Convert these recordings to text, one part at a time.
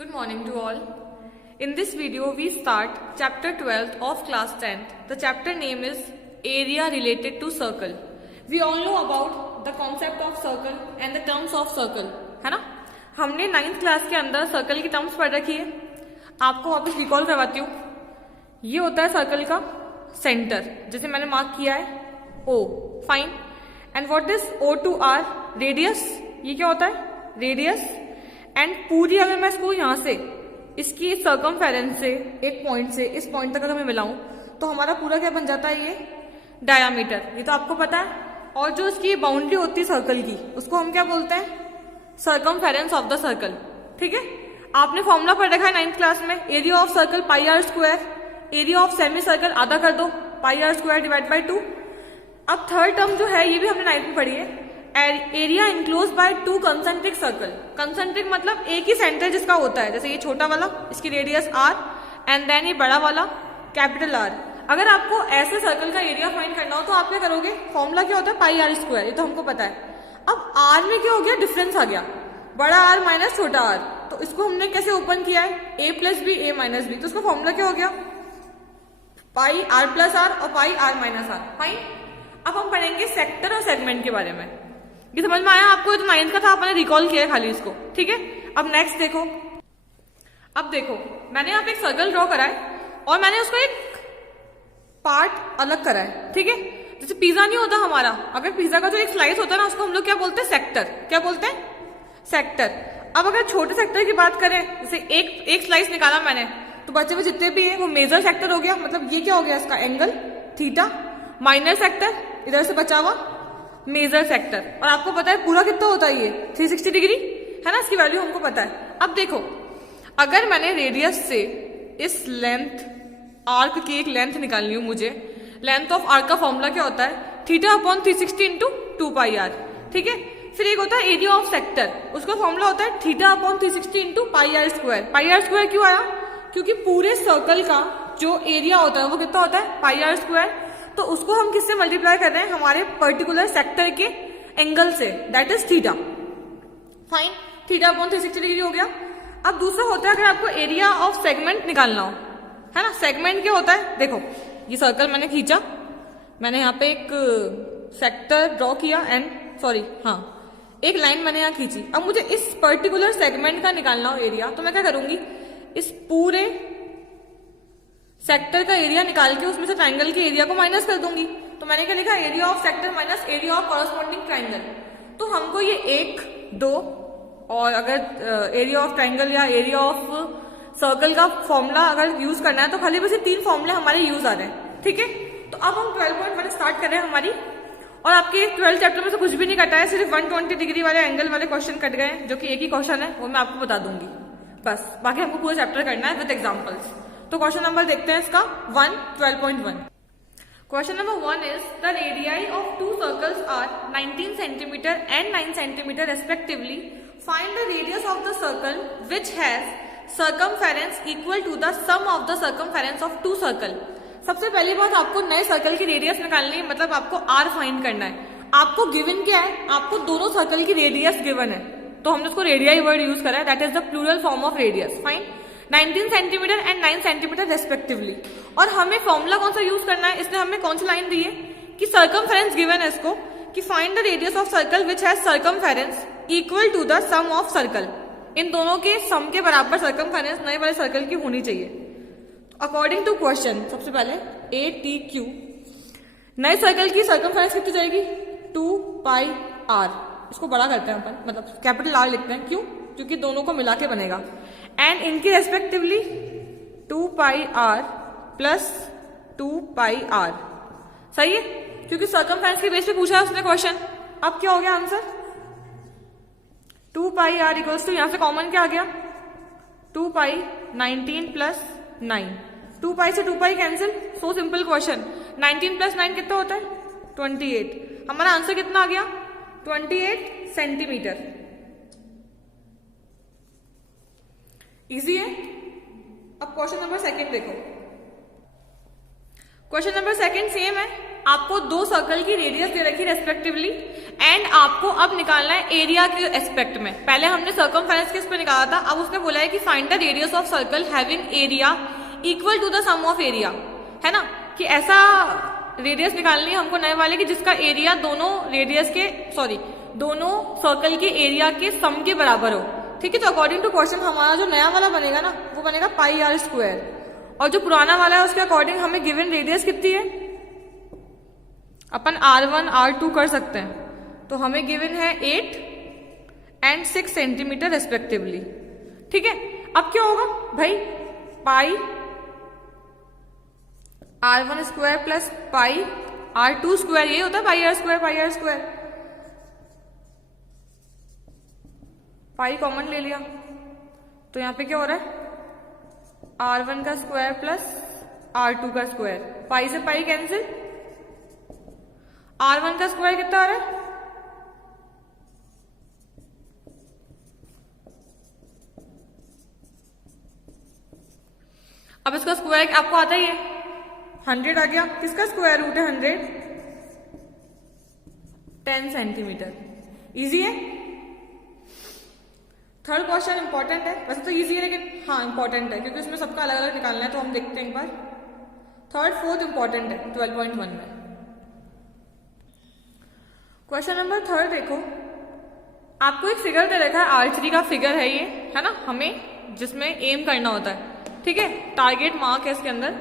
Good morning to all. In this video, we start chapter 12 of class 10th. The chapter name is Area Related to Circle. We all know about the concept of circle and the terms of circle, है ना? हमने 9th class के अंदर circle की terms पढ़ रखी है. आपको वापस रिकॉल करवाती हूँ. ये होता है सर्कल का सेंटर, जैसे मैंने मार्क किया है O. Fine. And what is O to R? Radius. ये क्या होता है? रेडियस. एंड पूरी अगर मैं इसको यहां से इसकी सर्कमफेरेंस से एक पॉइंट से इस पॉइंट तक अगर मैं मिलाऊं तो हमारा पूरा क्या बन जाता है? ये डायामीटर. ये तो आपको पता है. और जो इसकी बाउंड्री होती है सर्कल की, उसको हम क्या बोलते हैं? Circumference of the circle. ठीक है. आपने फॉर्मूला पढ़ रखा है 9th क्लास में. Area of circle pi are square. Area of semi circle आधा कर दो, pi are square divide by 2. अब थर्ड टर्म जो है ये भी हमने 9th में पढ़ी है. Area enclose by 2 concentric circle. Concentric मतलब एक ही सेंटर जिसका होता है. जैसे ये छोटा वाला, इसकी रेडियस R, एंड देन ये बड़ा वाला कैपिटल R. अगर आपको ऐसे सर्कल का एरिया फाइंड करना हो तो आप क्या करोगे? फॉर्मूला क्या होता है? Pi are square. ये तो हमको पता है. अब R में क्या हो गया? डिफरेंस आ गया. बड़ा R माइनस छोटा R. तो इसको हमने कैसे ओपन किया है? A plus B, A minus B. तो उसका फॉर्मूला क्या हो गया? पाई R प्लस R और पाई R माइनस R. फाइन. अब हम पढ़ेंगे सेक्टर और सेगमेंट के बारे में. ये समझ में आया आपको? जो 9th का था आपने रिकॉल किया है खाली इसको. ठीक है. अब नेक्स्ट देखो. अब देखो, मैंने यहाँ पे एक सर्कल ड्रॉ करा है और मैंने उसको एक पार्ट अलग करा है. ठीक है. जैसे पिज्जा नहीं होता हमारा, अगर पिज्जा का जो एक स्लाइस होता है ना, उसको हम लोग क्या बोलते हैं? सेक्टर. क्या बोलते हैं? सेक्टर. अब अगर छोटे सेक्टर की बात करें, जैसे एक स्लाइस निकाला मैंने, तो बचे हुए जितने भी है वो मेजर सेक्टर हो गया. मतलब ये क्या हो गया? इसका एंगल थीटा. माइनर सेक्टर इधर से बचा हुआ मेजर सेक्टर. और आपको पता है पूरा कितना होता है? ये 360 डिग्री है ना. इसकी वैल्यू हमको पता है. अब देखो, अगर मैंने रेडियस से इस लेंथ आर्क की एक लेंथ निकालनी हो, मुझे लेंथ ऑफ आर्क का फॉर्मूला क्या होता है? Theta upon 360 into 2 pi r. ठीक है. फिर एक होता है एरिया ऑफ सेक्टर. उसका फॉर्मूला होता है theta upon 360 into pi are square. Pi are square क्यों आया? क्योंकि पूरे सर्कल का जो एरिया होता है वो कितना होता है? Pi are square. तो उसको हम किससे मल्टीप्लाई कर रहे हैं? हमारे पर्टिकुलर सेक्टर के एंगल से, that is theta. Fine. Theta upon 360 degree हो गया. अब दूसरा होता है अगर आपको एरिया ऑफ सेगमेंट निकालना हो, है ना. सेगमेंट क्या होता है? देखो, ये सर्कल मैंने खींचा, मैंने यहाँ पे एक सेक्टर ड्रॉ किया एंड एक लाइन मैंने यहाँ खींची. अब मुझे इस पर्टिकुलर सेगमेंट का निकालना हो एरिया, तो मैं क्या करूंगी? इस पूरे सेक्टर का एरिया निकाल के उसमें से ट्राइंगल के एरिया को माइनस कर दूंगी. तो मैंने क्या लिखा? Area of sector minus area of corresponding triangle. तो हमको ये 1, 2 और अगर एरिया ऑफ ट्राइंगल या एरिया ऑफ सर्कल का फॉर्मूला अगर यूज करना है तो खाली बस ये 3 फॉर्मूले हमारे यूज आ रहे हैं. ठीक है. तो अब हम 12.1 स्टार्ट कर रहे हैं हमारी. और आपके 12 चैप्टर में से कुछ भी नहीं कटा है, सिर्फ 120 डिग्री वाले एंगल वाले क्वेश्चन कट गए, जो कि एक ही क्वेश्चन है, वो मैं आपको बता दूंगी बस. बाकी हमको पूरा चैप्टर करना है विद एग्जाम्पल्स. तो क्वेश्चन नंबर देखते हैं इसका 12.1. Question number 1 is the radii of 2 circles are 19 centimetre and 9 centimetre respectively. Find the radius of the circle which has circumference equal to the sum of the circumference of 2 circle. सबसे पहली बात, आपको नए circle की radius निकालनी है, मतलब आपको आर फाइंड करना है. आपको गिवन क्या है? आपको दोनों सर्कल की रेडियस गिवन है, तो हमने उसको रेडियाई वर्ड यूज करा है, that is the plural form of radius. Fine. 19 centimetre and 9 centimetre respectively. और हमें फॉर्मूला कौन सा यूज करना है? इसने हमें कौन सी लाइन दी है कि सर्कमफेरेंस गिवन है इसको, कि find the radius of circle which has circumference equal to the sum of circle. इन दोनों के सम के बराबर सर्कमफेरेंस नए वाले सर्कल की होनी चाहिए. अकॉर्डिंग टू क्वेश्चन, सबसे पहले ATQ, नए सर्कल की सर्कमफेरेंस कितनी जाएगी? 2 पाई आर. इसको बड़ा करते हैं अपन, मतलब कैपिटल R लिखते हैं. क्यों? क्योंकि दोनों को मिला के बनेगा. एंड इनके respectively 2 pi r plus 2 pi r. सही है, क्योंकि सर्कमफेरेंस के बेस पे पूछा है उसने क्वेश्चन. अब क्या हो गया answer? 2 pi r equals to, यहां से कॉमन क्या आ गया? 2 पाई 19 प्लस 9. 2 पाई से 2 pi cancel. So simple question. 19 plus 9 कितना होता है? 28. हमारा आंसर कितना आ गया? 28 सेंटीमीटर. इजी है. अब क्वेश्चन नंबर 2 देखो. क्वेश्चन नंबर 2 सेम है. आपको 2 सर्कल की रेडियस दे रखी रेस्पेक्टिवली एंड आपको अब निकालना है एरिया के एस्पेक्ट में। पहले हमने सर्कमफेरेंस किस पे निकाला था, अब उसने बोला है कि find the radius of circle having area equal to the sum of area, है ना, कि ऐसा रेडियस निकालनी है हमको नए वाले की जिसका एरिया दोनों रेडियस के दोनों सर्कल के एरिया के सम के बराबर हो। ठीक है, तो अकॉर्डिंग टू क्वेश्चन हमारा जो नया वाला बनेगा ना वो बनेगा पाई आर स्क्वायर, और जो पुराना वाला है उसके अकॉर्डिंग हमें गिवन रेडियस कितनी है, अपन R1 R2 कर सकते हैं, तो हमें गिवन है 8 एंड 6 सेंटीमीटर रेस्पेक्टिवली। ठीक है, अब क्या होगा भाई, pi R1 square plus pi R2 square, ये होता है pi are square, pi are square, pi common ले लिया तो यहां पे क्या हो रहा है, R1 का स्क्वायर प्लस R2 का स्क्वायर, पाई से पाई कैंसिल, R1 का स्क्वायर कितना आ रहा है, अब इसका स्क्वायर आपको आता ही है 100 आ गया, किसका स्क्वायर रूट है 100, 10 सेंटीमीटर। इजी है। थर्ड क्वेश्चन इंपॉर्टेंट है, वैसे तो इजी है लेकिन हाँ इंपॉर्टेंट है क्योंकि उसमें सबका अलग अलग निकालना है, तो हम देखते हैं एक बार। थर्ड फोर्थ इंपॉर्टेंट है 12.1 में। क्वेश्चन नंबर थर्ड देखो, आपको एक फिगर दे रखा है, आर्चरी का फिगर है ये, है ना, हमें जिसमें एम करना होता है। ठीक है, टारगेट मार्क है इसके अंदर,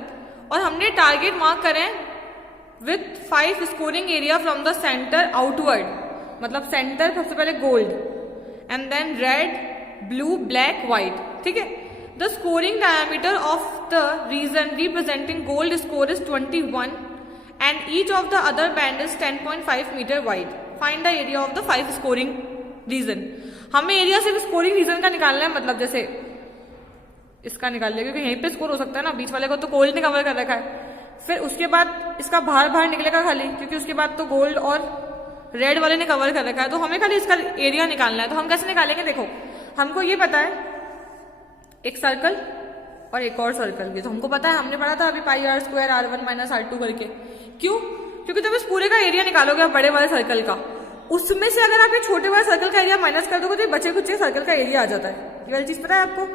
और हमने टारगेट मार्क करें with 5 scoring area from the centre outward, मतलब सेंटर सबसे पहले gold and then red, blue, black, white. ठीक है, the scoring diameter of the region representing gold score is 21 and each of the other band is 10.5 meter wide. Find the area of the 5 scoring region. हमें area सिर्फ scoring reason का निकालना है, मतलब जैसे इसका निकाल लिया क्योंकि यहीं पे स्कोर हो सकता है ना, बीच वाले को तो गोल्ड ने कवर कर रखा है, फिर उसके बाद इसका बाहर निकलेगा खाली क्योंकि उसके बाद तो गोल्ड और रेड वाले ने कवर कर रखा है, तो हमें खाली इसका एरिया निकालना है। तो हम कैसे निकालेंगे, देखो हमको ये पता है एक सर्कल और एक और सर्कल की, तो हमको पता है, हमने पढ़ा था अभी पाई are square R1 minus R2 करके। क्यों, क्योंकि जब इस पूरे का एरिया निकालोगे आप बड़े वाले सर्कल का, उसमें से अगर आप एक छोटे वाले सर्कल का एरिया माइनस कर दोगे तो बचे कुछ सर्कल का एरिया आ जाता है। ये वाली चीज पता है आपको,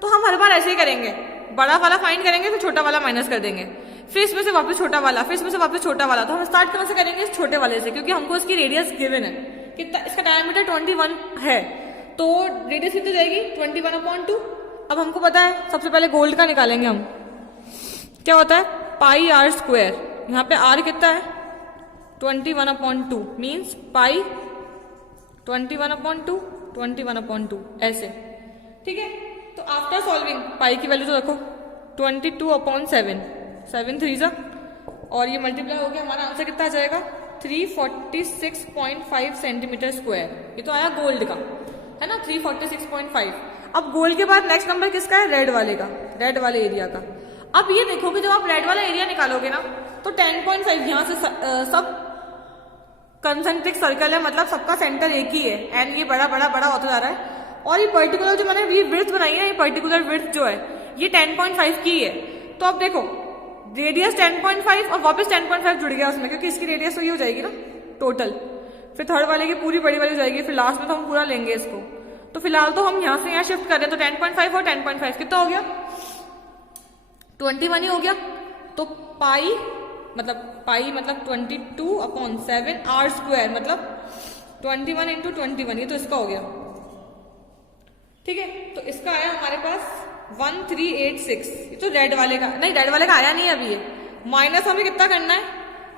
तो हम हर बार ऐसे ही करेंगे, बड़ा वाला फाइंड करेंगे फिर छोटा वाला माइनस कर देंगे, फिर इसमें से वापस छोटा वाला, फिर इसमें से वापस छोटा वाला। तो हम स्टार्ट कहाँ से करेंगे, इस छोटे वाले से, क्योंकि हमको इसकी रेडियस गिवन है, कितना इसका डायमीटर 21 है, तो रेडियस कितनी जाएगी 21/2। अब हमको पता है सबसे पहले गोल्ड का निकालेंगे हम, क्या होता है पाई आर स्क्वायर, यहाँ पे आर कितना है 21/2 मीन्स पाई 21/2 21/2 ऐसे। ठीक है, तो आफ्टर सॉल्विंग पाई की वैल्यू तो रखो 22/7, 7 3 और ये मल्टीप्लाई हो गया, हमारा आंसर कितना आ जाएगा 346.5 सेंटीमीटर स्क्वायर। ये तो आया गोल्ड का, है ना, 346.5। अब गोल्ड के बाद नेक्स्ट नंबर किसका है, रेड वाले का, रेड वाले एरिया का। अब ये देखो कि जब आप रेड वाला एरिया निकालोगे ना तो 10.5 यहाँ से सब कंसेंट्रिक सर्कल है, मतलब सबका सेंटर एक ही है, एंड ये बड़ा बड़ा बड़ा होता जा रहा है, और ये पर्टिकुलर जो मैंने ये विड्थ बनाई है, ये पर्टिकुलर विड्थ जो है ये 10.5 की है। तो अब देखो रेडियस 10.5 और वापस 10.5 जुड़ गया उसमें, क्योंकि इसकी रेडियस तो ये हो जाएगी ना टोटल, फिर थर्ड वाले की पूरी बड़ी वाली हो जाएगी, फिर लास्ट में तो हम पूरा लेंगे इसको। तो फिलहाल तो हम यहाँ से यहाँ शिफ्ट कर रहे हैं, तो 10.5 और 10.5 कितना हो गया 21 ही हो गया। तो पाई मतलब 22/7 आर स्क्वायर मतलब 21 × 21, ये तो इसका हो गया। ठीक है, तो इसका आया हमारे पास 1386। ये तो रेड वाले का नहीं, रेड वाले का आया नहीं अभी, ये माइनस हमें कितना करना है,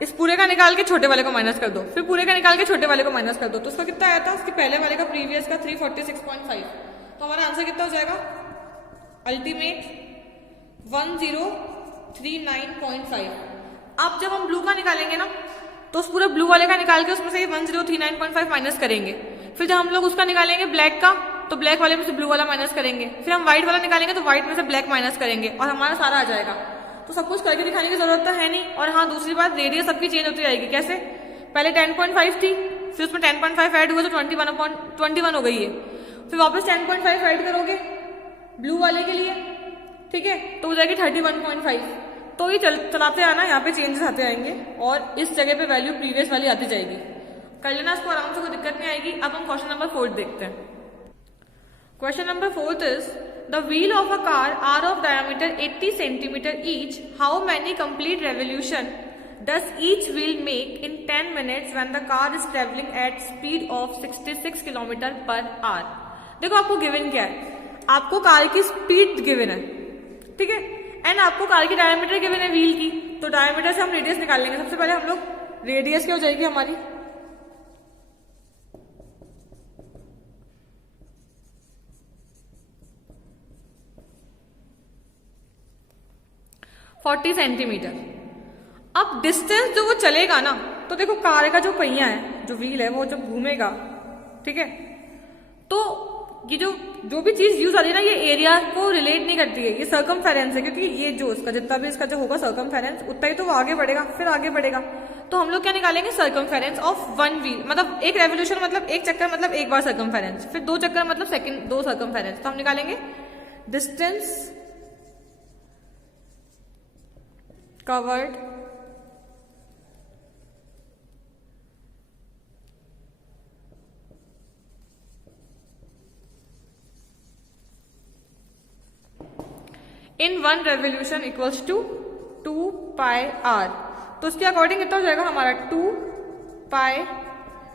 इस पूरे का निकाल के छोटे वाले को माइनस कर दो, फिर पूरे का निकाल के छोटे वाले को माइनस कर दो, तो उसका कितना आया था, उसके पहले वाले का प्रीवियस का 346.5। तो हमारा आंसर कितना हो जाएगा अल्टीमेट 1039.5। अब जब हम ब्लू का निकालेंगे ना तो उस पूरे ब्लू वाले का निकाल के उसमें से 1039.5 माइनस करेंगे, फिर जब हम लोग उसका निकालेंगे ब्लैक का तो ब्लैक वाले में से ब्लू वाला माइनस करेंगे, फिर हम व्हाइट वाला निकालेंगे तो व्हाइट में से ब्लैक माइनस करेंगे, और हमारा सारा आ जाएगा। तो सब कुछ करके दिखाने की जरूरत तो है नहीं। और हाँ, दूसरी बात, रेडियस सबकी चेंज होती जाएगी। कैसे, पहले 10.5 थी, फिर उसमें 10.5 ऐड हुआ तो 21 हो गई है, फिर वापस 10.5 ऐड करोगे ब्लू वाले के लिए, ठीक है, तो हो जाएगी 31.5। तो ये चलाते आना, यहाँ पे चेंजेस आते आएंगे और इस जगह पे वैल्यू प्रीवियस वाली आती जाएगी। कर लेना इसको आराम से, कोई दिक्कत नहीं आएगी। अब हम क्वेश्चन नंबर 4 देखते हैं। Question number 4 is the wheel of a car are of diameter 80 centimetre each, how many complete revolution does each wheel make in 10 minutes when the car is traveling at speed of 66 kilometre per hour. देखो आपको given क्या है, आपको car की speed given है, ठीक है, and आपको कार की डायमीटर गिवन है व्हील की। तो डायमीटर से हम रेडियस निकाल लेंगे। सबसे पहले हम लोग रेडियस क्या हो जाएगी हमारी 40 सेंटीमीटर। अब डिस्टेंस जो वो चलेगा ना, तो देखो कार का जो पहिया है, जो व्हील है, वो जब घूमेगा, ठीक है, तो ये जो भी चीज यूज आ रही है ना, ये एरिया को रिलेट नहीं करती है, ये सर्कमफेरेंस है, क्योंकि ये जो इसका जितना भी इसका जो होगा सर्कमफेरेंस, उतना ही तो वो आगे बढ़ेगा, फिर आगे बढ़ेगा। तो हम लोग क्या निकालेंगे, सर्कमफेरेंस ऑफ वन व्हील, मतलब एक रेवोल्यूशन मतलब एक चक्कर मतलब एक बार सर्कमफेरेंस, फिर 2 चक्कर मतलब सेकंड 2 सर्कमफेरेंस। तो हम निकालेंगे distance covered in 1 revolution equals to 2 pi r. तो उसके अकॉर्डिंग कितना हो जाएगा हमारा 2 pi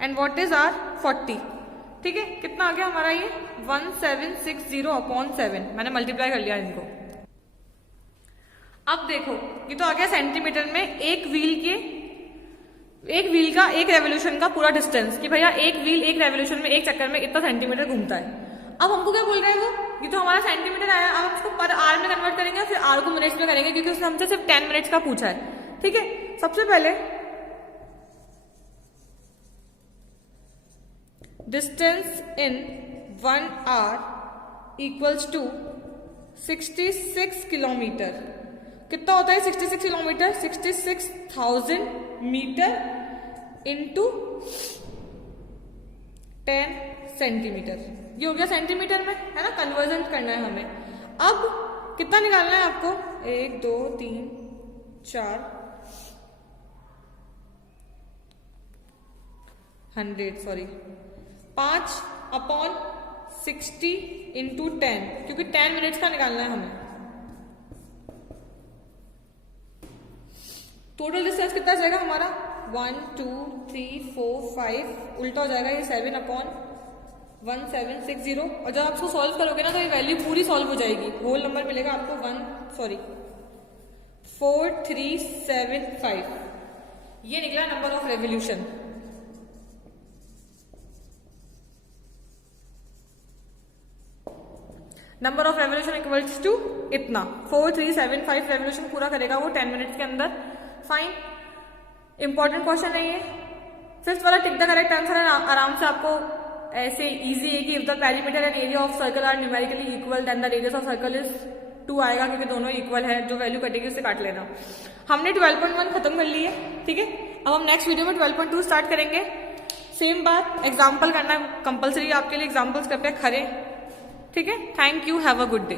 and what is r 40, ठीक है। कितना आ गया हमारा ये 1760/7। मैंने मल्टीप्लाई कर लिया इनको। अब देखो ये तो आ गया सेंटीमीटर में एक व्हील का एक रेवोल्यूशन का पूरा डिस्टेंस, कि भैया एक व्हील एक रेवोल्यूशन में एक चक्कर में इतना सेंटीमीटर घूमता है। अब हमको क्या बोल रहा है वो, ये तो हमारा सेंटीमीटर आया, अब हम इसको पर आर में कन्वर्ट करेंगे, फिर आर को मिनट्स में करेंगे, क्योंकि उसने हमसे सिर्फ 10 मिनट्स का पूछा है, ठीक है। सबसे पहले distance in 1 hour equals to 66 kilometre. कितना होता है 66 किलोमीटर, 66,000 मीटर इंटू 10 सेंटीमीटर। ये हो गया सेंटीमीटर में, है ना, कन्वर्जन करना है हमें। अब कितना निकालना है आपको, 1 2 3 4 5/60 इंटू 10, क्योंकि 10 मिनट्स का निकालना है हमें। टोटल डिस्टेंस कितना जाएगा हमारा 1 2 3 4 5, उल्टा हो जाएगा ये 7/1760। और जब आप इसको सॉल्व करोगे ना, तो ये वैल्यू पूरी सॉल्व हो जाएगी, होल नंबर मिलेगा आपको 4375। ये निकला number of revolution. Number of revolution equals to इतना 4375 रेवोल्यूशन पूरा करेगा वो 10 मिनट्स के अंदर। फाइन, इंपॉर्टेंट क्वेश्चन है ये। 5th वाला टिक द करेक्ट आंसर है, आराम से आपको ऐसे इजी है कि if the perimeter and area of circle are numerically equal then the radius of circle is 2 आएगा, क्योंकि दोनों इक्वल है, जो वैल्यू कटेगी उससे काट लेना। हमने 12.1 खत्म कर ली है, ठीक है। अब हम नेक्स्ट वीडियो में 12.2 स्टार्ट करेंगे। सेम बात, एग्जाम्पल करना कंपल्सरी आपके लिए, एग्जाम्पल्स करके खड़े, ठीक है। Thank you, have a good day.